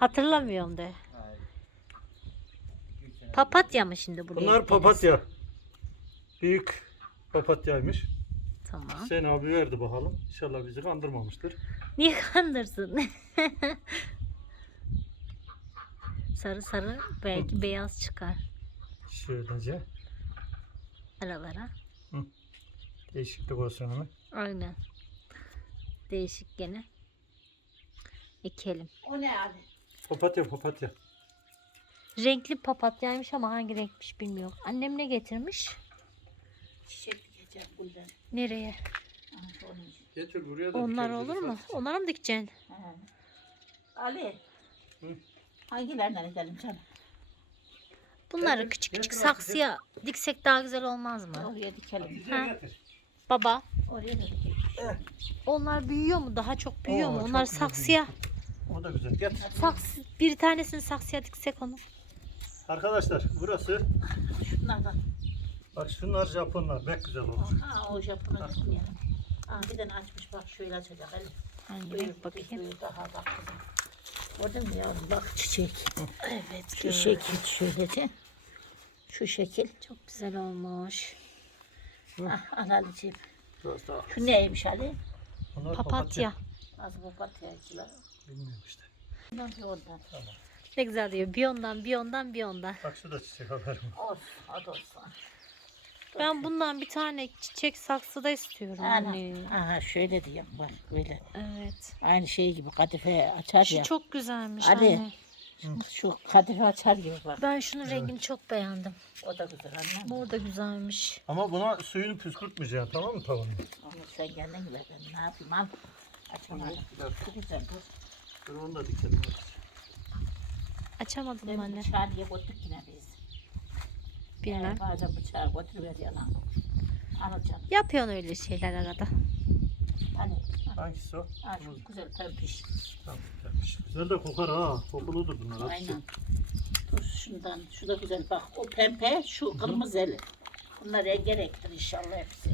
Hatırlamıyorum de. Papatya mı şimdi buraya? Bunlar ektiğiniz? papatya. Büyük papatyaymış. Tamam. Hüseyin abi verdi bakalım. İnşallah bizi kandırmamıştır. Niye kandırsın? sarı sarı belki beyaz çıkar Şöylece aralara. değişiklik olsun hemen. Aynen. Değişik gene. Ekelim. O ne abi? Papatya papatya. Renkli papatyaymış ama hangi renkmiş bilmiyorum. Annem ne getirmiş? Çiçek dikeceğim buradan. Nereye? Onun için. Getir buraya da Onlar olur mu? Onlara mı dikeceksin? He. Ali. Hı? Hangilerden edelim canım? Bunları Getir, küçük getir küçük artık, saksıya diksek daha güzel olmaz mı? Oraya dikelim. Ha. getir. Baba, Oraya da dikelim. onlar büyüyor mu? Daha çok büyüyor Oo, mu? çok Onlar güzel saksıya. O da güzel. Getir. Saksı, bir tanesini saksıya diksek onu. Arkadaşlar burası Şunlardan. bak şunlar Japonlar. Pek güzel olur. Ha o Japon'a dikelim. Ha bir tane açmış bak şöyle açacak Ali. Hangi Buyur renk bakayım. buyur, daha bak kızım. Gördün mü yavrum bak çiçek. Evet. Şu gördüm. şekil şöylece. Şu şekil. Çok güzel olmuş. Ah, al Ali'ciğim. Biraz daha. Şu neymiş Ali? Onlar Papatya. Nasıl papatya içiler? Bilmiyorum işte. Bundan bir ondan. Ne güzel diyor. Bir ondan, bir ondan, bir ondan. Bak şu da çiçek haberim. Olsun, hadi olsun. Ben bundan bir tane çiçek saksıda istiyorum anne. Aha şöyle diyeyim bak böyle. Evet. Aynı şey gibi kadife açar Şu ya. çok güzelmiş Ali. anne. Şu kadife açar gibi bak. Ben şunun rengini çok beğendim. O da güzel annem. Mor da güzelmiş. Ama buna suyunu püskürtmeyeceksin tamam mı tavanı? Onu sen kendin ver ben ne yapayım al. Açamadım. Çok güzel bu. Dur onu da dikelim. Açamadım Ben anne. bıçağı diye koyduk yine biz. Bilmem. Yani bazen bıçağı götürüver yalan. Al canım. Yapıyorsun öyle şeyler arada. Hani. Hangisi o? Ha şu güzel pempiş. Tamam, gelmiş. Güzel de kokar ha. Kokuludur bunlar. Aynen. Dur şundan. Şu da güzel bak. O pembe şu kırmızı eli. Bunlar rengarenktir inşallah hepsi.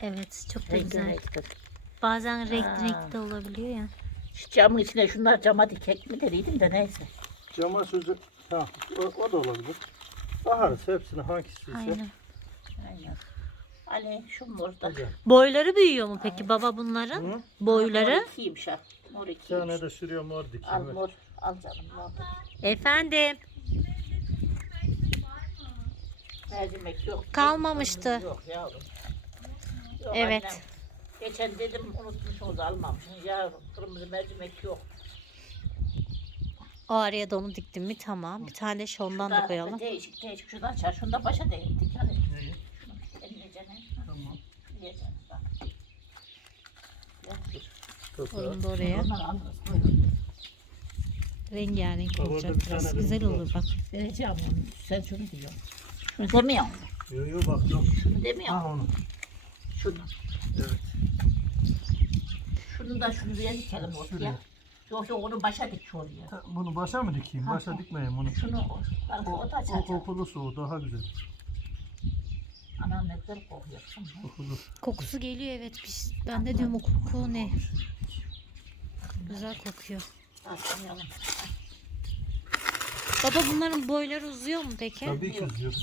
Evet çok da güzel. Bazen renkli Ha. renkli de olabiliyor ya. Şu camın içine şunlar cama dikek mi dediydim de neyse. Cama sözü. Ha, o, o da olabilir. Baharız hepsini hangisi ise. Aynen. Aynen. Ali şu mor da. Güzel. Boyları büyüyor mu peki baba bunların? Hı? Boyları? Mor ikiymiş ha. Mor Bir ikiymiş. tane de şuraya mor Al dikeyim. mor. Al canım mor. Efendim. Mercimek yok. Kalmamıştı. Yok yavrum. Yok Evet. annem. Geçen dedim unutmuşsunuz almamışsınız yavrum. Kırmızı mercimek yok. O araya da onu diktim mi tamam. Bir tane de şundan da koyalım. Değişik değişik. Şurada açar. Şunda başa değin. Dik hadi. Neyi? Şunu elleyeceğine. Tamam. Toprağı. Onu da oraya. Rengarenk Bak orada olacak. bir Biraz tane güzel var. olur bak. Vereceğim onu. Sen şunu diyorsun. Şunu demiyor musun? Yok yok bak yok. Şunu demiyor Ha musun? onu. Şunu. Evet. Şunu da şunu bir dikelim ortaya. Şuraya. Yok yok onu başa dik oraya. Ta- Bunu başa mı dikeyim? Ha, Başa ha. dikmeyeyim bunu. Şunu o, O, o da o açacak. kokulusu o daha güzel. Anam ne güzel kokuyor. Kokulu. Kokusu geliyor evet. Biz, ben de diyorum o koku ne? Güzel kokuyor. Açmayalım. Baba bunların boyları uzuyor mu peki? Tabii ki uzuyor.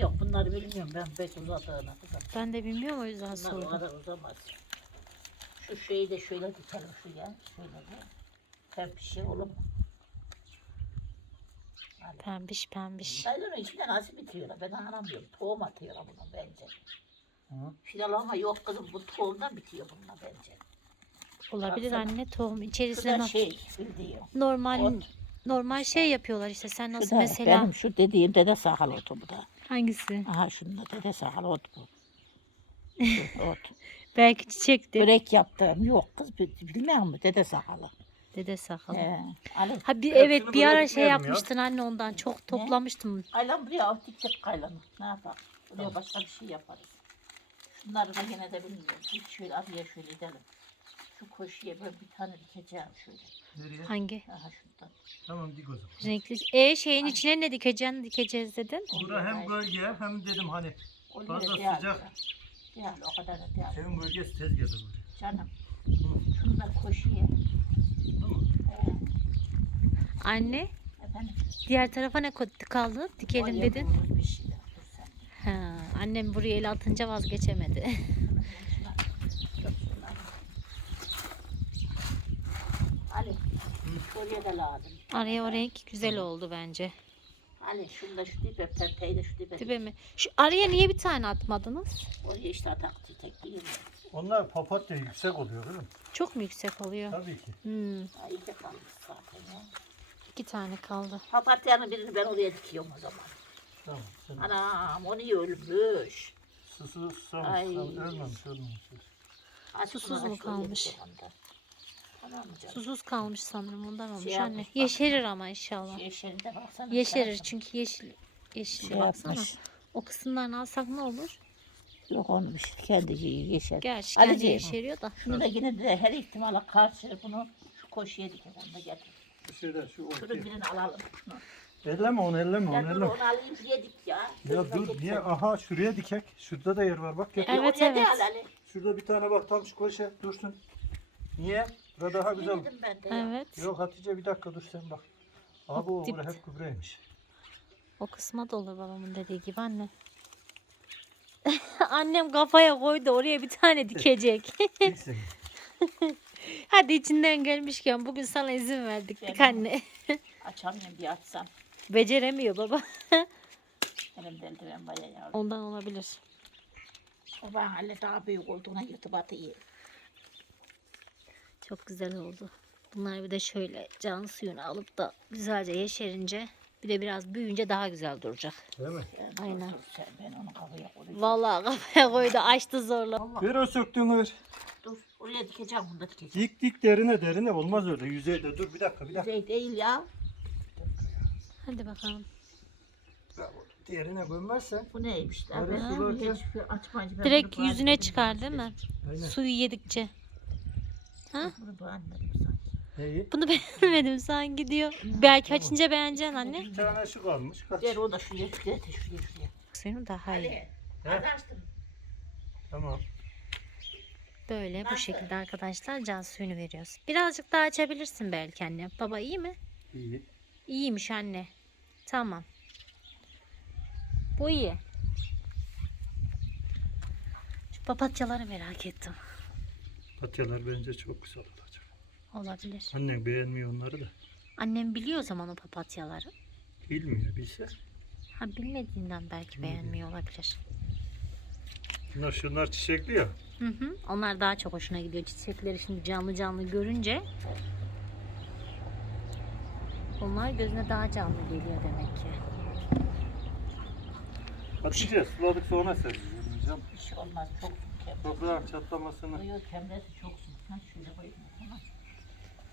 Yok bunları bilmiyorum ben pek uzadığını kızım. Ben de bilmiyorum o yüzden Bunlar o sordum. kadar uzamaz. Şu şeyi de şöyle dikelim şuraya. Şöyle de. Pempişi olur mu? Pembiş pembiş. Dayıların içinde nasıl bitiyorlar? Ben anlamıyorum. Tohum atıyorlar bunu bence. Hı. Ama yok kızım bu tohumdan bitiyor bunlar bence. Olabilir Baksana. anne tohum Şu içerisine no- şey normal ot. normal şey yapıyorlar işte. Sen Şu nasıl da mesela benim şu dediğim dede sakal otu bu da. Hangisi? Aha şunda dede sakal ot bu. Şu ot. Belki çiçekti. Börek yaptım. Yok kız bil- bilmiyor musun dede sakalı. Dede sakal. He. Ali. Ha bir, Hepsini evet bir ara şey dikmeyelim ya. yapmıştın anne ondan çok toplamıştım. Kaylan buraya al dik kaylanı. Ne yapalım? Buraya başka bir şey yaparız. Şunları da yine de bilmiyorum. Bir şöyle araya şöyle edelim. Şu koşuya böyle bir tane dikeceğim şöyle. Nereye? Hangi? Aha şuradan. Tamam dik o zaman. Renkli. E şeyin içine ne dikeceksin dikeceğiz dedin. Bura hem gölge hem dedim hani Oluyor Fazla değil. sıcak. Değil o kadar da değil. evin gölgesi tez gelir buraya. Canım. Şunu da koşuya. Tamam. He. Anne Efendim. diğer tarafa ne kaldı? Dikelim oraya dedin. bir şeyler. Dur sen. Ha, annem buraya el atınca vazgeçemedi. Ali. Oraya da lazım. Araya o renk güzel oldu bence. Ali şunu da şu dibe, pembeyi de şu dibe. Dibe mi? Şu araya niye bir tane atmadınız? Oraya işte atak tek değil mi? Onlar papatya yüksek oluyor değil mi? Çok mu yüksek oluyor? Tabii ki. Hmm, Ay de kalmış zaten ya. iki tane kaldı. Papatyanın birini ben oraya dikiyorum o zaman. Tamam. Sen Anam o niye ölmüş? susu susamış. Ay. Ölmemiş ölmemiş. Aç Susuz mu aç oraya kalmış? da. Tamam mı canım? Susuz kalmış sanırım ondan olmuş Şey anne. yapmış, bak. Yeşerir ama inşallah. Yeşerinde baksana. Yeşerir şey çünkü yeşil yeşil Şey baksana. yapmış. O kısımlarını alsak ne olur? Yok onu bir şey kendi yeşer. Gerçi kendi diye. yeşeriyor da. Şunu da yine de her ihtimala karşı bunu şu koşuya dikelim de getir. Bir şeyden şu Şunu ortaya. birini alalım. Şunu. Elleme onu elleme Ya onu dur elleme. onu alayım yedik ya. Ya dur niye? Aha şuraya dikek. Şurada da yer var bak. Gel. Evet, evet. al Ali. Şurada bir tane bak tam şu köşe dursun. Niye? Burada daha güzel. Dedim ben de. ya. Evet. Yok Hatice bir dakika dur sen bak. Abi o dip- bura hep gübreymiş. O kısma da olur babamın dediği gibi anne. Annem kafaya koydu oraya bir tane dikecek. Bilsin. Hadi içinden gelmişken bugün sana izin verdik dik Şey anne. Açamıyorum bir açsam. Beceremiyor baba. Elimde eldiven bayağı yavrum. Ondan olabilir. O bana hele daha büyük olduğuna irtibatı iyi. Çok güzel oldu. Bunlar bir de şöyle can suyunu alıp da güzelce yeşerince bir de biraz büyüyünce daha güzel duracak. Değil mi? Aynen. Sen ben onu kafaya koyayım. Vallahi kafaya koydu açtı zorla. Ver o söktüğünü ver. Dur oraya dikeceğim bunu da dikeceğim. Dik dik derine derine olmaz öyle yüzeyde. Dur bir dakika bir dakika. Şey değil ya. Hadi bakalım. Derine gömmezsen. Bu neymiş lan? Ben hiç ben Direkt yüzüne çıkar değil mi? Aynen. Suyu yedikçe. Ha? Bunu beğenmedim sanki. Neyi? Bunu beğenmedim sanki diyor. Belki açınca beğeneceksin anne. Bir tane şu kalmış. Kaç? Ver o da şuraya şuraya şuraya şuraya. Suyunu daha iyi. Ali. Açtım. Tamam. Böyle bu şekilde arkadaşlar can suyunu veriyoruz. Birazcık daha açabilirsin belki anne. Baba iyi mi? İyi. İyiymiş anne. Tamam. Bu iyi. Şu papatyaları merak ettim. Patyalar bence çok güzel olacak. Olabilir. Annen beğenmiyor onları da. Annem biliyor o zaman o papatyaları. Bilmiyor bilse. Ha bilmediğinden belki beğenmiyor olabilir. Bunlar şunlar çiçekli ya. Hı hı. Onlar daha çok hoşuna gidiyor. Çiçekleri şimdi canlı canlı görünce onlar gözüne daha canlı geliyor demek ki. Hatice suladık sonra sereceğiz. Bir şey olmaz. Çok Toprağın çatlamasını. Yok kemresi çok Ha şöyle koyayım. Tamam.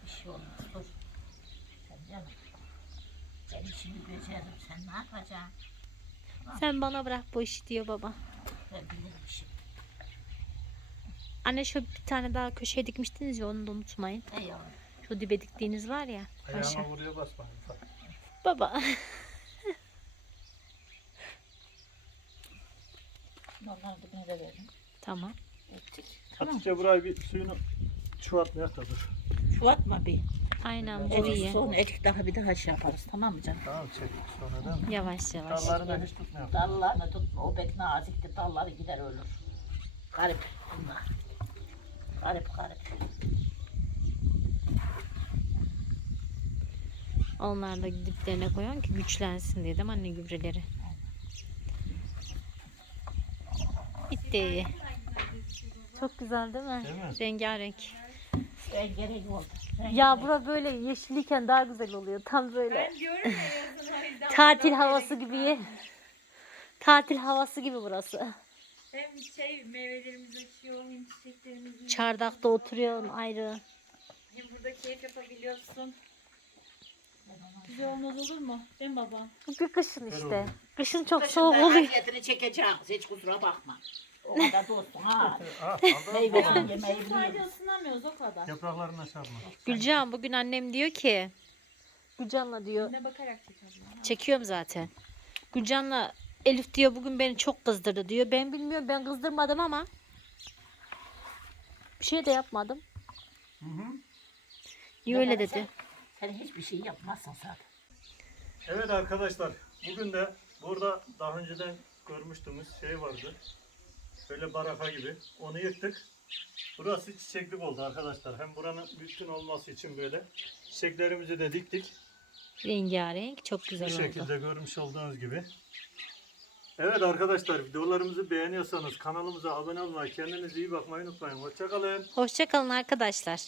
Bir şey olmaz. Dur. Sen canım. Ben işimi beceririm. Sen ne yapacaksın? Sen bana bırak bu işi diyor baba. Ben bilirim işimi. Anne şu bir tane daha köşeye dikmiştiniz ya onu da unutmayın. Ey yavrum. Şu dibe diktiğiniz var ya. Aşağı. Ayağına vuruyor basma. Baba. Onların dibine de verin. Tamam. Ettik. Tamam. Hatice burayı bir suyunu çuvatmaya dur. Şu atma bir. Aynen bu iyi. sonra etik daha bir daha şey yaparız. Tamam mı canım? Tamam çektik sonra değil mi? Yavaş yavaş. Dallarını da hiç tutmayalım. Dallarını tutma. O pek nazikti. Dalları gider ölür. Garip bunlar. Garip garip. Onları da diplerine koyuyorsun ki güçlensin diye değil mi anne gübreleri? Bitti. Çok güzel değil mi? Değil mi? Rengarenk. Ben gerek oldu. Ben Ya bura böyle yeşilliken daha güzel oluyor. Tam böyle. Tatil havası gibi. Tatil havası gibi burası. Hem şey meyvelerimiz açıyor hem çiçeklerimiz. Çardakta oturuyorsun ayrı. Hem burada keyif yapabiliyorsun. Güzel olmaz olur mu? Değil mi baba? Bugün kışın işte. Kışın çok Kışın soğuk da oluyor. Eziyetini çekeceğiz. Hiç kusura bakma. O kadar ha. Sadece ısınamıyoruz o kadar. Yapraklarına sarma. Gülcan bugün annem diyor ki Gülcan'la diyor Ne bakarak çekelim. çekiyorum zaten. Gülcan'la Elif diyor bugün beni çok kızdırdı diyor. Ben bilmiyorum ben kızdırmadım ama bir şey de yapmadım. Hı hı. Niye öyle dedi? Sen hiçbir şey yapmazsın zaten. Evet arkadaşlar, bugün de burada daha önceden görmüştüğümüz şey vardı. Böyle baraka gibi. Onu yıktık. Burası çiçeklik oldu arkadaşlar. Hem buranın bütün olması için böyle çiçeklerimizi de diktik. Rengarenk çok Bu güzel oldu. şekilde görmüş olduğunuz gibi. Evet arkadaşlar videolarımızı beğeniyorsanız kanalımıza abone olmayı, kendinize iyi bakmayı unutmayın. Hoşçakalın. Hoşçakalın arkadaşlar.